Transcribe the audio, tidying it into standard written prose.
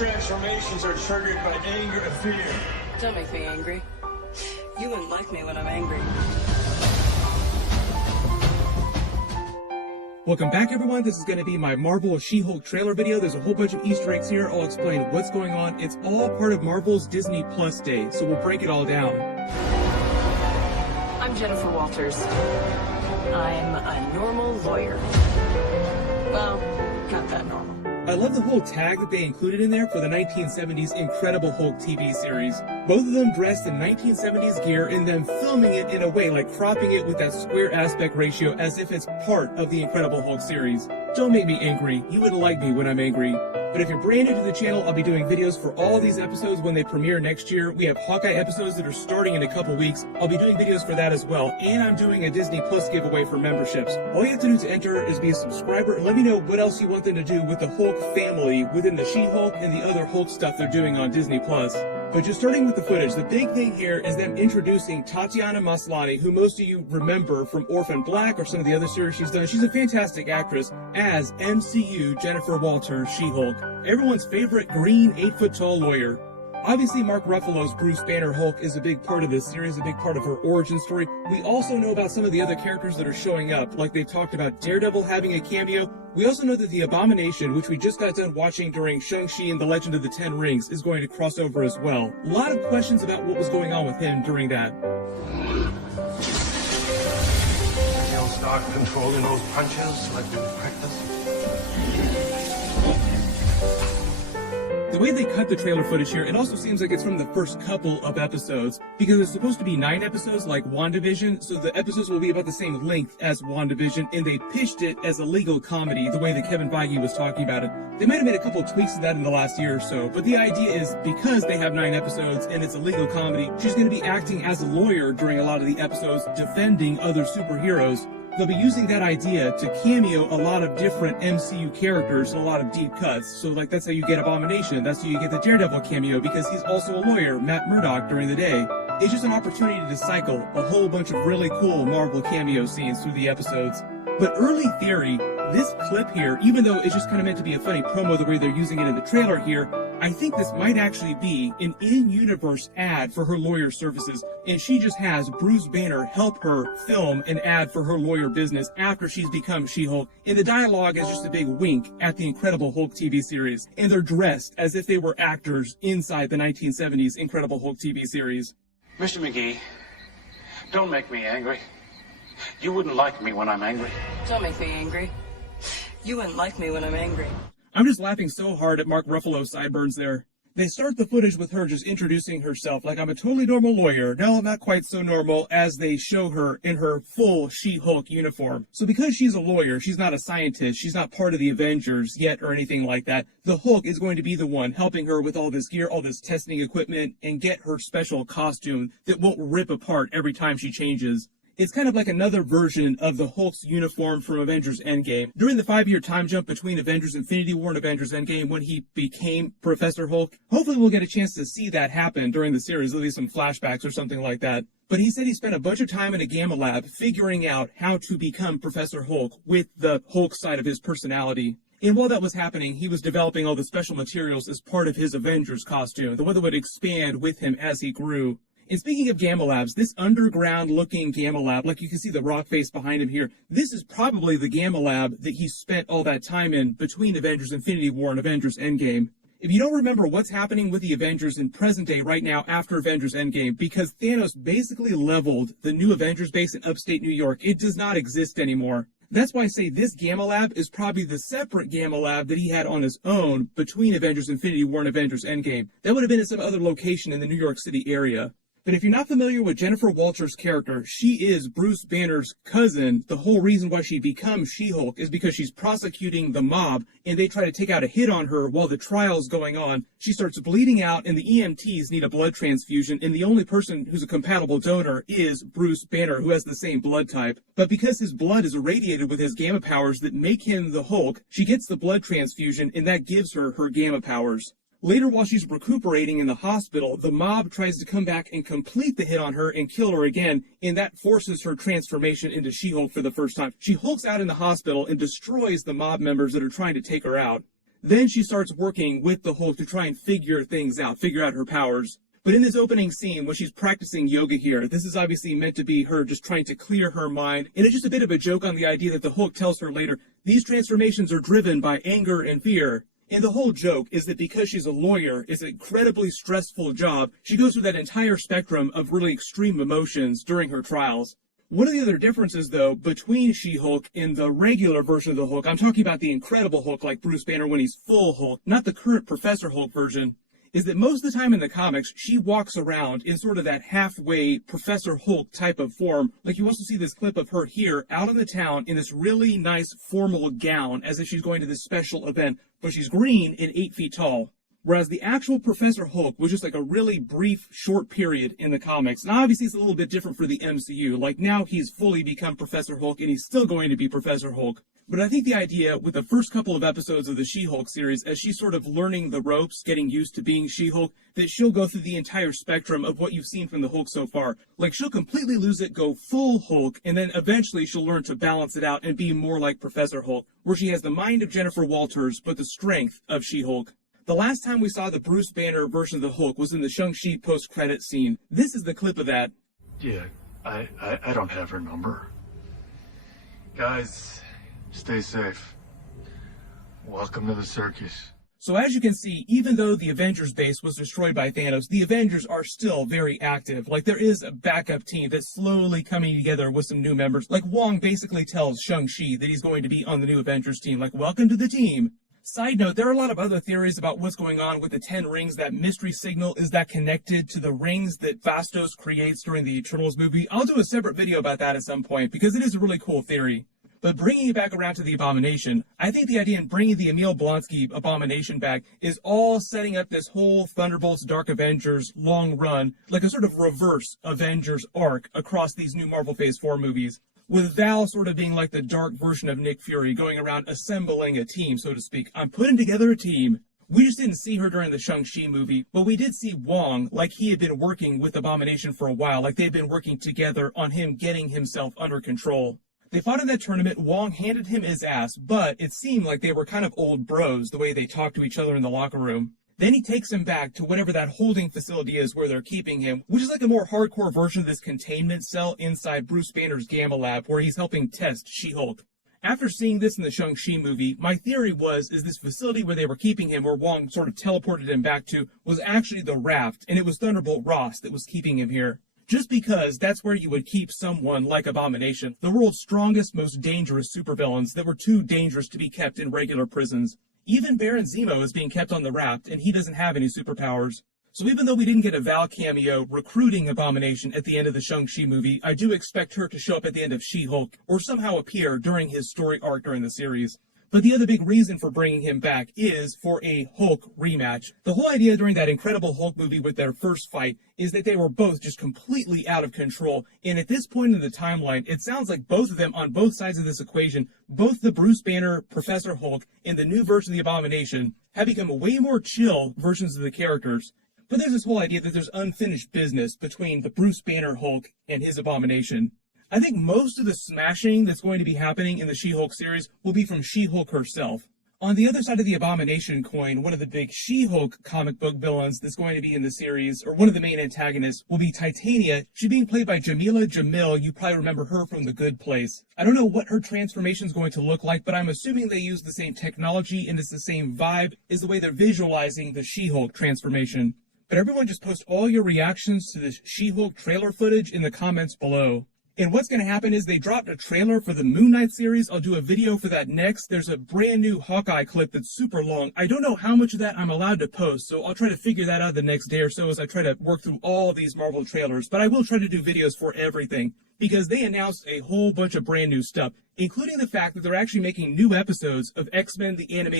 transformations are triggered by anger and fear. Don't make me angry. You wouldn't like me when I'm angry. Welcome back, everyone. This is going to be my Marvel She-Hulk trailer video. There's a whole bunch of Easter eggs here. I'll explain what's going on. It's all part of Marvel's Disney Plus Day, so we'll break it all down. I'm Jennifer Walters. I'm a normal lawyer. Well, not that normal. I love the whole tag that they included in there for the 1970s Incredible Hulk TV series. Both of them dressed in 1970s gear and then filming it in a way like cropping it with that square aspect ratio as if it's part of the Incredible Hulk series. Don't make me angry. You wouldn't like me when I'm angry. But if you're brand new to the channel, I'll be doing videos for all these episodes when they premiere next year. We have Hawkeye episodes that are starting in a couple weeks. I'll be doing videos for that as well. And I'm doing a Disney Plus giveaway for memberships. All you have to do to enter is be a subscriber and let me know what else you want them to do with the Hulk family within the She-Hulk and the other Hulk stuff they're doing on Disney Plus. But just starting with the footage, the big thing here is them introducing Tatiana Maslany, who most of you remember from Orphan Black or some of the other series she's done. She's a fantastic actress as MCU Jennifer Walters She-Hulk, everyone's favorite green 8-foot-tall lawyer. Obviously, Mark Ruffalo's Bruce Banner Hulk is a big part of this series, a big part of her origin story. We also know about some of the other characters that are showing up, like they talked about Daredevil having a cameo. We also know that the Abomination, which we just got done watching during Shang-Chi and the Legend of the Ten Rings, is going to cross over as well. A lot of questions about what was going on with him during that. You'll start controlling those punches like we practice. The way they cut the trailer footage here, it also seems like it's from the first couple of episodes, because there's supposed to be 9 episodes like WandaVision, so the episodes will be about the same length as WandaVision, and they pitched it as a legal comedy, the way that Kevin Feige was talking about it. They might have made a couple of tweaks to that in the last year or so, but the idea is because they have 9 episodes and it's a legal comedy, she's going to be acting as a lawyer during a lot of the episodes, defending other superheroes. They'll be using that idea to cameo a lot of different MCU characters and a lot of deep cuts. So like that's how you get Abomination, that's how you get the Daredevil cameo because he's also a lawyer, Matt Murdock, during the day. It's just an opportunity to cycle a whole bunch of really cool Marvel cameo scenes through the episodes. But early theory, this clip here, even though it's just kind of meant to be a funny promo the way they're using it in the trailer here, I think this might actually be an in-universe ad for her lawyer services, and she just has Bruce Banner help her film an ad for her lawyer business after she's become She-Hulk, and the dialogue is just a big wink at the Incredible Hulk TV series, and they're dressed as if they were actors inside the 1970s Incredible Hulk TV series. Mr. McGee, don't make me angry. You wouldn't like me when I'm angry. Don't make me angry. You wouldn't like me when I'm angry. I'm just laughing so hard at Mark Ruffalo's sideburns there. They start the footage with her just introducing herself like I'm a totally normal lawyer. No, I'm not quite so normal, as they show her in her full She-Hulk uniform. So because she's a lawyer, she's not a scientist, she's not part of the Avengers yet or anything like that, the Hulk is going to be the one helping her with all this gear, all this testing equipment, and get her special costume that won't rip apart every time she changes. It's kind of like another version of the Hulk's uniform from Avengers Endgame. During the 5-year time jump between Avengers Infinity War and Avengers Endgame when he became Professor Hulk, hopefully we'll get a chance to see that happen during the series, at least some flashbacks or something like that. But he said he spent a bunch of time in a gamma lab figuring out how to become Professor Hulk with the Hulk side of his personality. And while that was happening, he was developing all the special materials as part of his Avengers costume, the one that would expand with him as he grew. And speaking of gamma labs, this underground-looking gamma lab, like you can see the rock face behind him here, this is probably the gamma lab that he spent all that time in between Avengers Infinity War and Avengers Endgame. If you don't remember what's happening with the Avengers in present day right now after Avengers Endgame, because Thanos basically leveled the new Avengers base in upstate New York, it does not exist anymore. That's why I say this gamma lab is probably the separate gamma lab that he had on his own between Avengers Infinity War and Avengers Endgame. That would have been in some other location in the New York City area. But if you're not familiar with Jennifer Walters' character, she is Bruce Banner's cousin. The whole reason why she becomes She-Hulk is because she's prosecuting the mob, and they try to take out a hit on her while the trial's going on. She starts bleeding out, and the EMTs need a blood transfusion, and the only person who's a compatible donor is Bruce Banner, who has the same blood type. But because his blood is irradiated with his gamma powers that make him the Hulk, she gets the blood transfusion, and that gives her her gamma powers. Later, while she's recuperating in the hospital, the mob tries to come back and complete the hit on her and kill her again, and that forces her transformation into She-Hulk for the first time. She hulks out in the hospital and destroys the mob members that are trying to take her out. Then she starts working with the Hulk to try and figure things out, figure out her powers. But in this opening scene, when she's practicing yoga here, this is obviously meant to be her just trying to clear her mind. And it's just a bit of a joke on the idea that the Hulk tells her later, these transformations are driven by anger and fear. And the whole joke is that because she's a lawyer, it's an incredibly stressful job, she goes through that entire spectrum of really extreme emotions during her trials. One of the other differences, though, between She-Hulk and the regular version of the Hulk, I'm talking about the Incredible Hulk like Bruce Banner when he's full Hulk, not the current Professor Hulk version, is that most of the time in the comics, she walks around in sort of that halfway Professor Hulk type of form. Like you also see this clip of her here out in the town in this really nice formal gown as if she's going to this special event, but she's green and 8 feet tall. Whereas the actual Professor Hulk was just like a really brief, short period in the comics. And obviously it's a little bit different for the MCU. Like now he's fully become Professor Hulk and he's still going to be Professor Hulk. But I think the idea with the first couple of episodes of the She-Hulk series, as she's sort of learning the ropes, getting used to being She-Hulk, that she'll go through the entire spectrum of what you've seen from the Hulk so far. Like she'll completely lose it, go full Hulk, and then eventually she'll learn to balance it out and be more like Professor Hulk, where she has the mind of Jennifer Walters, but the strength of She-Hulk. The last time we saw the Bruce Banner version of the Hulk was in the Shang-Chi post-credit scene. This is the clip of that. Yeah, I don't have her number. Guys, stay safe. Welcome to the circus. So as you can see, even though the Avengers base was destroyed by Thanos, the Avengers are still very active. Like there is a backup team that's slowly coming together with some new members. Like Wong basically tells Shang-Chi that he's going to be on the new Avengers team. Like, welcome to the team. Side note, there are a lot of other theories about what's going on with the 10 rings, that mystery signal. Is that connected to the rings that Phastos creates during the Eternals movie? I'll do a separate video about that at some point because it is a really cool theory. But bringing it back around to the Abomination, I think the idea in bringing the Emil Blonsky Abomination back is all setting up this whole Thunderbolts Dark Avengers long run, like a sort of reverse Avengers arc across these new Marvel Phase 4 movies, with Val sort of being like the dark version of Nick Fury, going around assembling a team, so to speak. I'm putting together a team. We just didn't see her during the Shang-Chi movie, but we did see Wong, like he had been working with Abomination for a while, like they'd been working together on him getting himself under control. They fought in that tournament, Wong handed him his ass, but it seemed like they were kind of old bros, the way they talked to each other in the locker room. Then he takes him back to whatever that holding facility is where they're keeping him, which is like a more hardcore version of this containment cell inside Bruce Banner's Gamma Lab, where he's helping test She-Hulk. After seeing this in the Shang-Chi movie, my theory is this facility where they were keeping him, where Wong sort of teleported him back to, was actually the raft, and it was Thunderbolt Ross that was keeping him here. Just because that's where you would keep someone like Abomination, the world's strongest, most dangerous supervillains that were too dangerous to be kept in regular prisons. Even Baron Zemo is being kept on the raft, and he doesn't have any superpowers. So even though we didn't get a Val cameo recruiting Abomination at the end of the Shang-Chi movie, I do expect her to show up at the end of She-Hulk, or somehow appear during his story arc during the series. But the other big reason for bringing him back is for a Hulk rematch. The whole idea during that Incredible Hulk movie with their first fight is that they were both just completely out of control. And at this point in the timeline, it sounds like both of them on both sides of this equation, both the Bruce Banner, Professor Hulk, and the new version of the Abomination, have become way more chill versions of the characters. But there's this whole idea that there's unfinished business between the Bruce Banner Hulk and his Abomination. I think most of the smashing that's going to be happening in the She-Hulk series will be from She-Hulk herself. On the other side of the Abomination coin, one of the big She-Hulk comic book villains that's going to be in the series, or one of the main antagonists, will be Titania. She's being played by Jamila Jamil. You probably remember her from The Good Place. I don't know what her transformation is going to look like, but I'm assuming they use the same technology and it's the same vibe as the way they're visualizing the She-Hulk transformation. But everyone just post all your reactions to this She-Hulk trailer footage in the comments below. And what's going to happen is they dropped a trailer for the Moon Knight series. I'll do a video for that next. There's a brand new Hawkeye clip that's super long. I don't know how much of that I'm allowed to post, so I'll try to figure that out the next day or so as I try to work through all these Marvel trailers. But I will try to do videos for everything, because they announced a whole bunch of brand new stuff, including the fact that they're actually making new episodes of X-Men the Animated